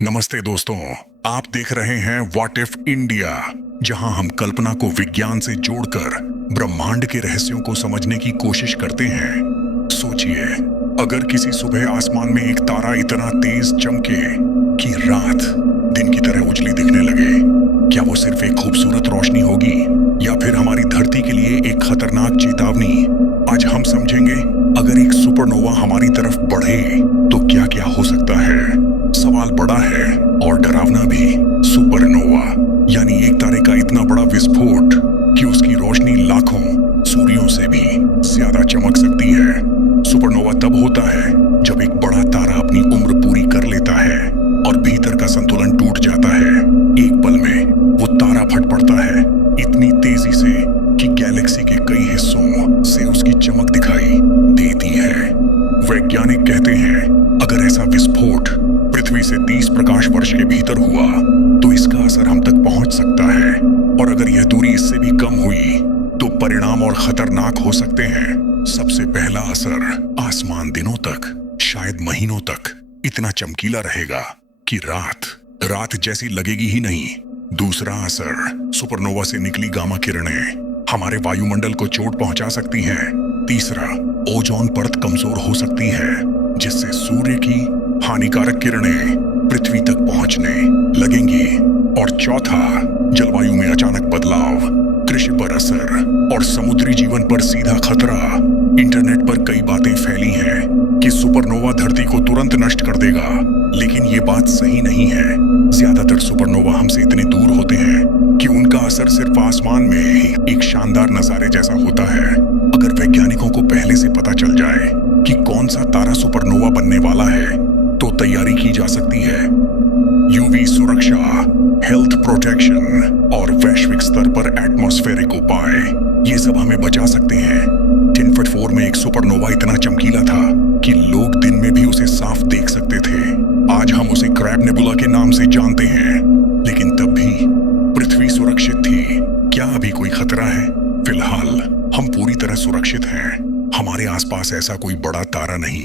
नमस्ते दोस्तों, आप देख रहे हैं व्हाट इफ इंडिया, जहां हम कल्पना को विज्ञान से जोड़कर ब्रह्मांड के रहस्यों को समझने की कोशिश करते हैं। सोचिए, अगर किसी सुबह आसमान में एक तारा इतना तेज चमके कि रात दिन की तरह उजली दिखने लगे, क्या वो सिर्फ एक खूबसूरत रोशनी होगी या फिर हमारी धरती के लिए एक खतरनाक चेतावनी? आज हम समझेंगे, अगर एक सुपरनोवा हमारी तरफ बढ़े तो क्या क्या हो सकता है। सवाल बड़ा है और डरावना भी। सुपरनोवा यानी एक तारे का इतना बड़ा विस्फोट कि उसकी रोशनी लाखों सूर्यों से भी ज्यादा चमक सकती है। सुपरनोवा तब होता है जब एक बड़ा तारा अपनी उम्र पूरी कर लेता है और भीतर का संतुलन टूट जाता है। एक पल में वो तारा फट पड़ता है इतनी तेजी से कि गैलेक्सी के कई हिस्सों से उसकी चमक दिखाई देती है। वैज्ञानिक कहते हैं, अगर ऐसा विस्फोट पृथ्वी से 30 प्रकाश वर्ष के भीतर हुआ तो इसका असर हम तक पहुंच सकता है, और अगर यह दूरी इससे भी कम हुई तो परिणाम और खतरनाक हो सकते हैं। सबसे पहला असर, आसमान दिनों तक, शायद महीनों तक इतना चमकीला रहेगा कि रात जैसी लगेगी ही नहीं। दूसरा असर, सुपरनोवा से निकली गामा किरणें हमारे वायुमंडल को चोट पहुंचा सकती हैं। तीसरा, ओजोन परत कमजोर हो सकती है, जिससे सूर्य की हानिकारक किरणें पृथ्वी तक पहुंचने लगेंगी। और चौथा, जलवायु में अचानक बदलाव, कृषि पर असर और समुद्री जीवन पर सीधा खतरा। इंटरनेट पर कई बातें फैली हैं कि सुपरनोवा धरती को तुरंत नष्ट कर देगा, लेकिन ये बात सही नहीं है। ज्यादातर सुपरनोवा हमसे इतने दूर होते हैं कि उनका असर सिर्फ आसमान में एक शानदार नजारे जैसा होता है। अगर वैज्ञानिकों को पहले से पता चल जाए कि कौन सा तारा सुपरनोवा बनने वाला है तो तैयारी की जा सकती है। यूवी सुरक्षा, हेल्थ प्रोटेक्शन और वैश्विक स्तर पर एटमॉस्फेरिक उपाय, ये सब हमें बचा सकते हैं। 10 में एक सुपरनोवा इतना चमकीला था कि लोग दिन में भी उसे साफ देख सकते थे। आज हम उसे क्रैब नेबुला के नाम से जानते हैं, लेकिन तब भी पृथ्वी सुरक्षित थी। क्या अभी कोई खतरा है? फिलहाल हम पूरी तरह सुरक्षित हैं। हमारे आसपास ऐसा कोई बड़ा तारा नहीं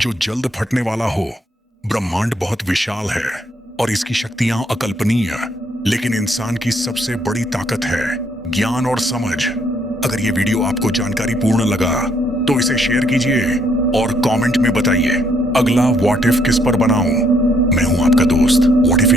जो जल्द फटने वाला हो। ब्रह्मांड बहुत विशाल है और इसकी शक्तियां अकल्पनीय, लेकिन इंसान की सबसे बड़ी ताकत है ज्ञान और समझ। अगर ये वीडियो आपको जानकारी पूर्ण लगा तो इसे शेयर कीजिए और कमेंट में बताइए अगला व्हाट इफ किस पर बनाऊं। मैं हूं आपका दोस्त व्हाट इफ